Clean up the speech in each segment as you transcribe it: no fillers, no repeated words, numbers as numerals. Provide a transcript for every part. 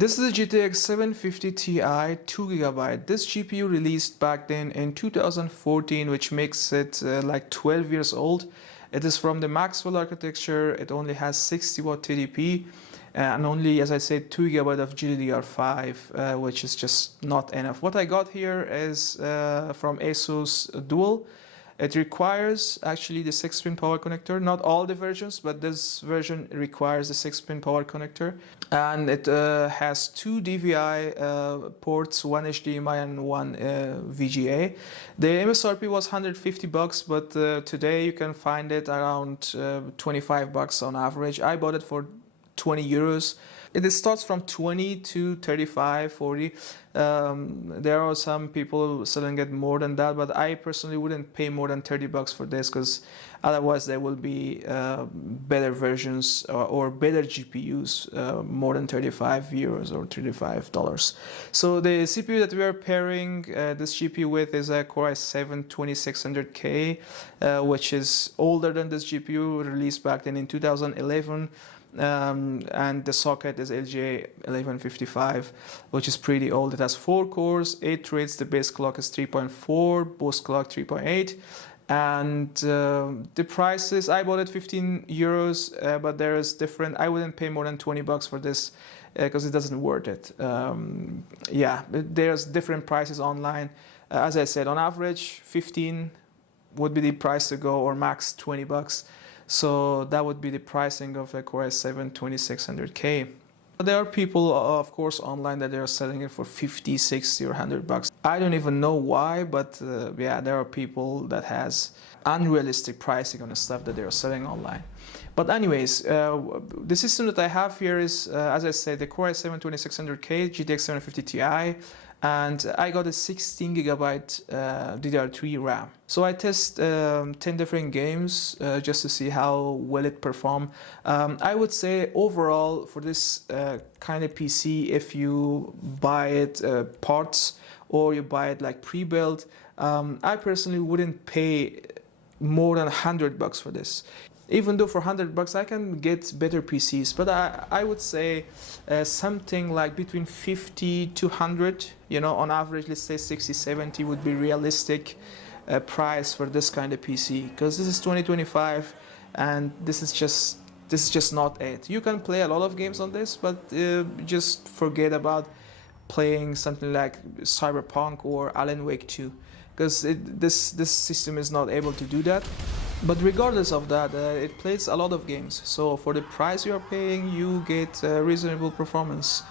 This is a GTX 750 Ti 2GB. This GPU released back then in 2014, which makes it like 12 years old. It is from the Maxwell architecture. It only has 60 watt TDP and only, as I said, 2GB of GDDR5, which is just not enough. What I got here is from ASUS Dual. It requires actually the 6-pin power connector. Not all the versions, but this version requires the 6-pin power connector. And it has 2 DVI ports, 1 HDMI and 1 VGA. The MSRP was $150, but today you can find it around $25 on average. I bought it for 20 euros. It starts from 20 to 35, 40. There are some people selling it more than that, but I personally wouldn't pay more than $30 for this, because otherwise there will be better versions or better GPUs, more than 35 euros or $35. So the CPU that we are pairing this GPU with is a Core i7-2600K, which is older than this GPU, released back then in 2011. And the socket is LGA1155, which is pretty old. It has 4 cores, 8 threads. The base clock is 3.4, boost clock 3.8. And the price is, I bought it 15 euros, but there is different. I wouldn't pay more than $20 for this because it doesn't worth it. Yeah, there's different prices online. As I said, on average, 15 would be the price to go, or max $20. So that would be the pricing of a Core i7-2600K. There are people, of course, online that they are selling it for 50, 60, or $100. I don't even know why, but yeah, there are people that has unrealistic pricing on the stuff that they are selling online. But anyways, the system that I have here is, as I said, the Core i7-2600K, GTX 750 Ti, and I got a 16GB DDR3 RAM. So I test 10 different games just to see how well it performed. I would say overall for this kind of PC, if you buy it parts or you buy it like pre-built, I personally wouldn't pay more than $100 for this. Even though for $100 I can get better PCs, but I would say something like between 50 to 100, you know, on average, let's say 60, 70 would be realistic price for this kind of PC, because this is 2025 and this is just not it. You can play a lot of games on this, but just forget about playing something like Cyberpunk or Alan Wake 2, because this system is not able to do that. But regardless of that, it plays a lot of games. So for the price you are paying, you get reasonable performance.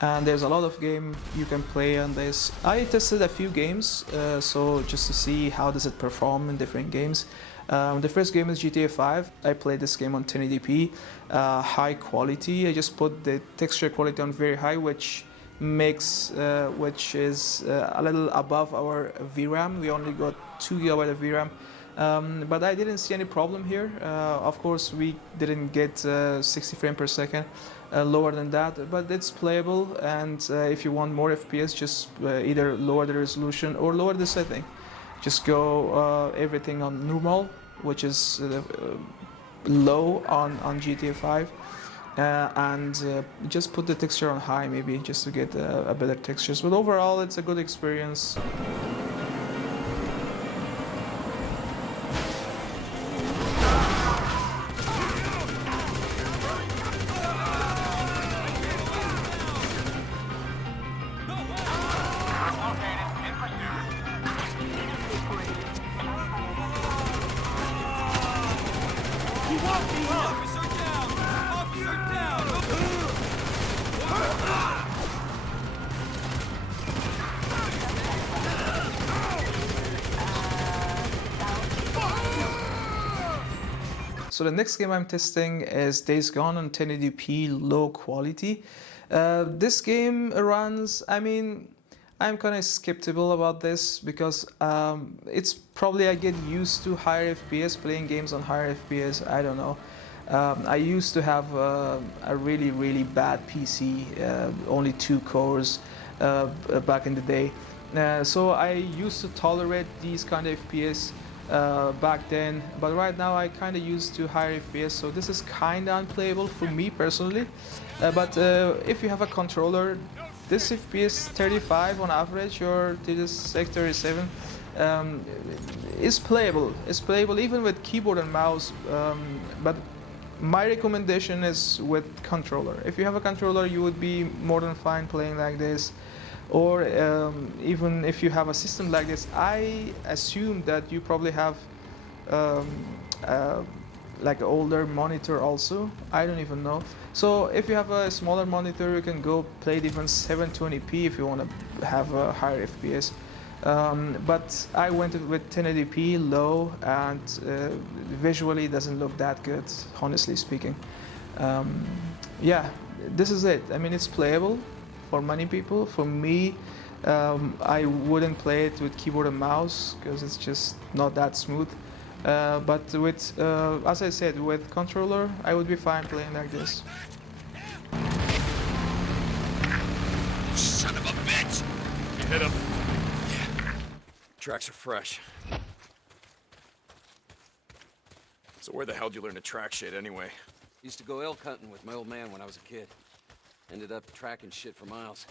And there's a lot of game you can play on this. I tested a few games, so just to see how does it perform in different games. The first game is GTA 5. I played this game on 1080p, high quality. I just put the texture quality on very high, which is a little above our VRAM. We only got 2GB of VRAM. But I didn't see any problem here. Of course, we didn't get 60 frames per second, lower than that, but it's playable. And if you want more FPS, just either lower the resolution or lower the setting. Just go everything on normal, which is low on GTA 5, and just put the texture on high, maybe just to get a better textures. But overall, it's a good experience. So the next game I'm testing is Days Gone on 1080p low quality. This game runs, I mean, I'm kind of skeptical about this because it's probably I get used to higher FPS, playing games on higher FPS, I don't know. I used to have a really bad PC, only 2 cores back in the day. So I used to tolerate these kind of FPS. back then, but right now I kind of used to higher FPS, so this is kind of unplayable for me personally. But if you have a controller, this FPS 35 on average or this 37 is playable. It's playable even with keyboard and mouse, but my recommendation is with controller. If you have a controller, you would be more than fine playing like this. Or even if you have a system like this, I assume that you probably have um, like an older monitor also. I don't even know. So if you have a smaller monitor, you can go play it even 720p if you want to have a higher FPS. But I went with 1080p low, and visually it doesn't look that good, honestly speaking. Yeah, this is it. I mean, it's playable for many people. For me, I wouldn't play it with keyboard and mouse because it's just not that smooth. But with, as I said, with controller, I would be fine playing like this. Son of a bitch! You hit him. Tracks are fresh. So where the hell did you learn to track shit anyway? Used to go elk hunting with my old man when I was a kid. Ended up tracking shit for miles.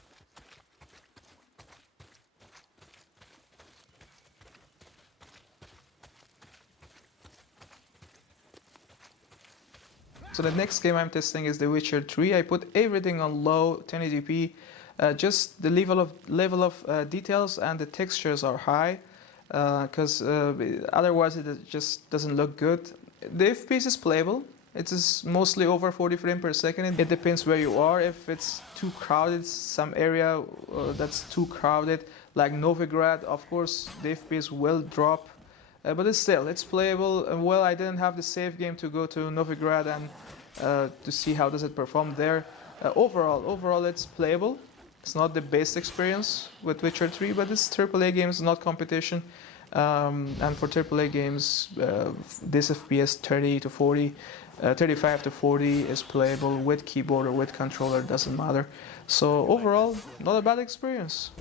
So the next game I'm testing is The Witcher 3. I put everything on low 1080p. Just the level of details and the textures are high, because otherwise it just doesn't look good. The FPS is playable. It is mostly over 40 frames per second. It depends where you are. If it's too crowded, some area that's too crowded, like Novigrad, of course the FPS will drop. But it's playable. Well, I didn't have the save game to go to Novigrad and to see how does it perform there. Overall, it's playable. It's not the best experience with Witcher 3, but it's AAA games, not competition. And for AAA games, this FPS 30 to 40, 35 to 40 is playable with keyboard or with controller, doesn't matter. So overall, not a bad experience.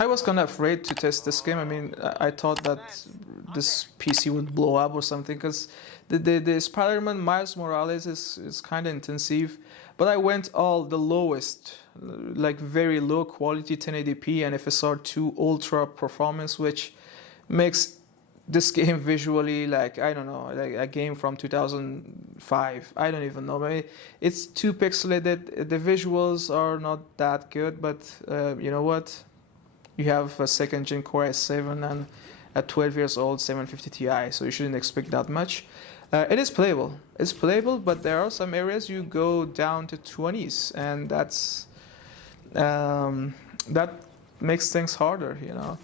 I was kind of afraid to test this game. I mean, I thought that this PC would blow up or something, because the Spider-Man Miles Morales is kind of intensive. But I went all the lowest, like very low quality 1080p and FSR2 Ultra performance, which makes this game visually like, I don't know, like a game from 2005. I don't even know. Maybe it's too pixelated. The visuals are not that good, but you know what? You have a second gen Core i7 and a 12 years old 750 Ti, so you shouldn't expect that much. It is playable. It's playable, but there are some areas you go down to 20s, and that makes things harder, you know.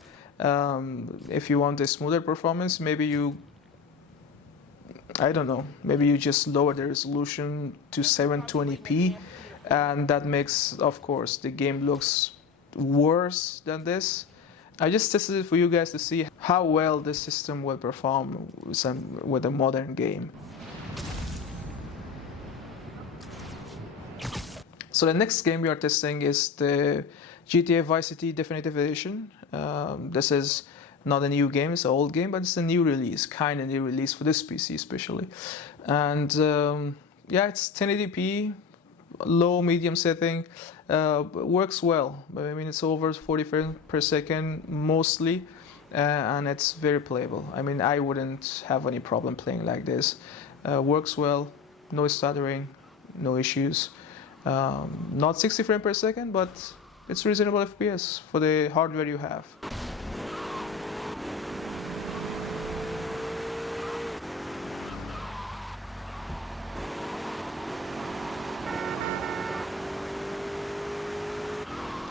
If you want a smoother performance, I don't know, maybe you just lower the resolution to 720p, and that makes, of course, the game looks worse than this. I just tested it for you guys to see how well this system will perform with a modern game. So the next game we are testing is the GTA Vice City Definitive Edition. This is not a new game, it's an old game, but it's a new release, kind of new release for this PC especially. And yeah, it's 1080p, low medium setting, works well. I mean, it's over 40 frames per second mostly, and it's very playable. I mean, I wouldn't have any problem playing like this. Works well, no stuttering, no issues. Not 60 frames per second, but it's reasonable FPS for the hardware you have.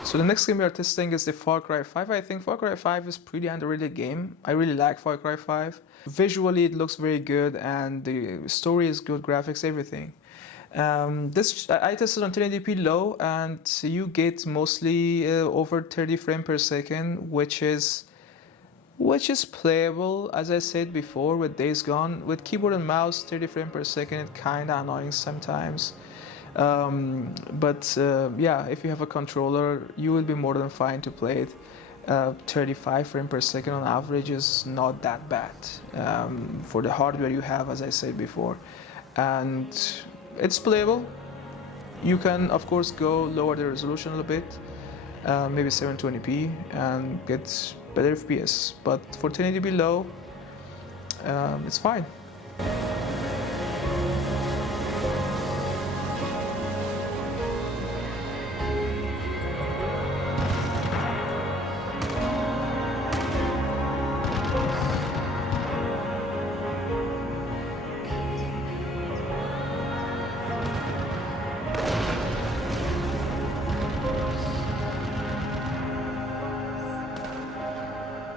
So the next game we are testing is the Far Cry 5. I think Far Cry 5 is pretty underrated game. I really like Far Cry 5. Visually it looks very good and the story is good, graphics, everything. This I tested on 1080p low and you get mostly over 30 frames per second, which is playable, as I said before with Days Gone. With keyboard and mouse, 30 frames per second, it's kind of annoying sometimes. Yeah, if you have a controller, you will be more than fine to play it. 35 frames per second on average is not that bad for the hardware you have, as I said before. And it's playable. You can, of course, go lower the resolution a little bit, maybe 720p, and get better FPS. But for 1080p low, it's fine.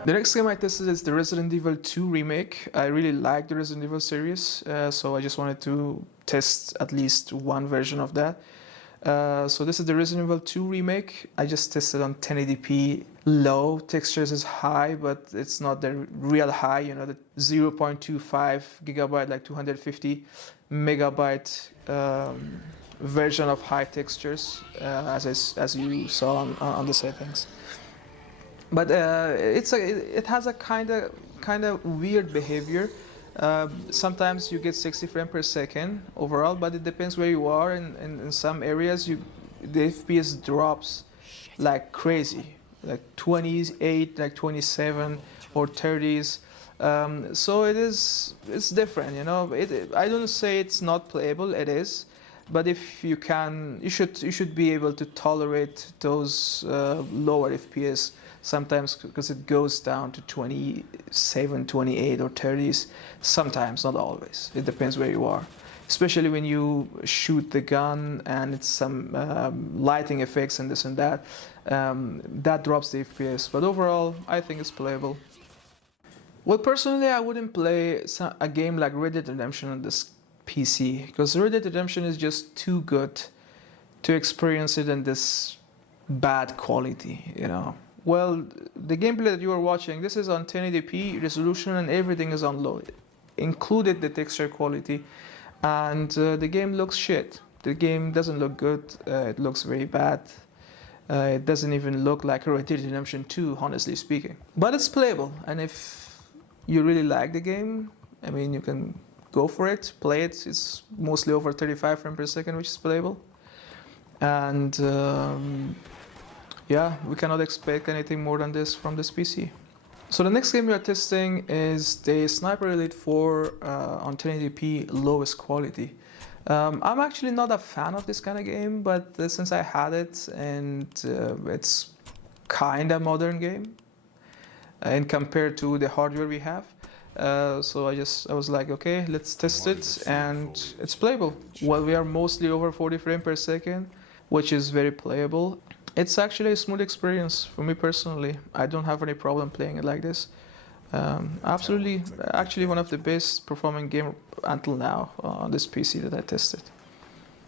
The next game I tested is the Resident Evil 2 remake. I really like the Resident Evil series, so I just wanted to test at least one version of that. So this is the Resident Evil 2 remake. I just tested on 1080p low. Textures is high, but it's not the real high, you know, the 0.25 gigabyte, like 250 megabyte version of high textures, as you saw on the settings. But it has a kind of weird behavior. Sometimes you get 60 frames per second overall, but it depends where you are. In some areas, the FPS drops like crazy, like 28, like 27 or 30s. So it's different, you know. I don't say it's not playable. It is. But if you can, you should be able to tolerate those lower FPS sometimes, because it goes down to 27, 28 or 30s. Sometimes, not always. It depends where you are. Especially when you shoot the gun and it's some lighting effects and this and that. That drops the FPS. But overall, I think it's playable. Well, personally, I wouldn't play a game like Red Dead Redemption on this PC, because Red Dead Redemption is just too good to experience it in this bad quality, you know. Well, the gameplay that you are watching, this is on 1080p resolution and everything is on low, included the texture quality, and the game looks shit. The game doesn't look good. It looks very bad. It doesn't even look like Red Dead Redemption 2, honestly speaking. But it's playable, and if you really like the game, I mean, you can go for it, play it. It's mostly over 35 frames per second, which is playable. And yeah, we cannot expect anything more than this from this PC. So the next game we are testing is the Sniper Elite 4 on 1080p lowest quality. I'm actually not a fan of this kind of game, but since I had it, and it's kind of modern game, and compared to the hardware we have. So I was like, okay, let's test it, and it's playable. Well, we are mostly over 40 frames per second, which is very playable. It's actually a smooth experience for me personally. I don't have any problem playing it like this. Absolutely, actually one of the best performing game until now on this PC that I tested.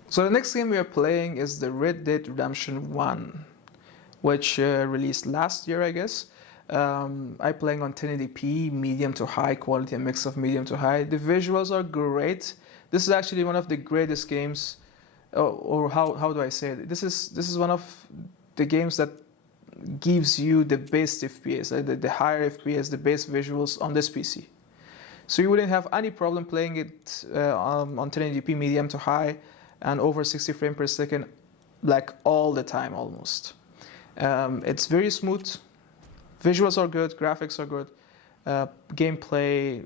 So the next game we are playing is the Red Dead Redemption 1, which released last year, I guess. I'm playing on 1080p, medium to high quality, a mix of medium to high. The visuals are great. This is actually one of the greatest games, or how do I say it? This is one of the games that gives you the best FPS, the higher FPS, the best visuals on this PC. So you wouldn't have any problem playing it on 1080p, medium to high, and over 60 frames per second, like all the time almost. It's very smooth. Visuals are good, graphics are good, gameplay,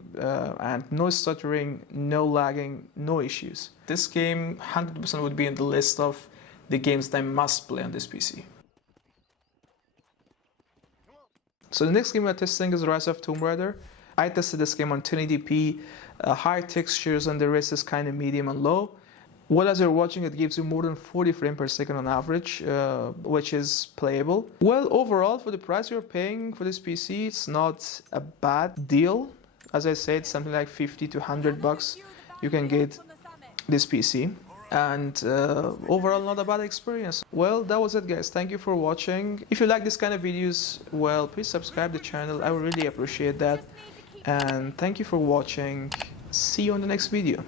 and no stuttering, no lagging, no issues. This game 100% would be in the list of the games that I must play on this PC. So the next game we're testing is Rise of Tomb Raider. I tested this game on 1080p, high textures, and the rest is kind of medium and low. While as you're watching, it gives you more than 40 frames per second on average, which is playable. Well, overall, for the price you're paying for this PC, it's not a bad deal. As I said, something like 50 to 100 bucks, you can get this PC. And overall, not a bad experience. Well, that was it, guys. Thank you for watching. If you like this kind of videos, well, please subscribe to the channel. I would really appreciate that. And thank you for watching. See you on the next video.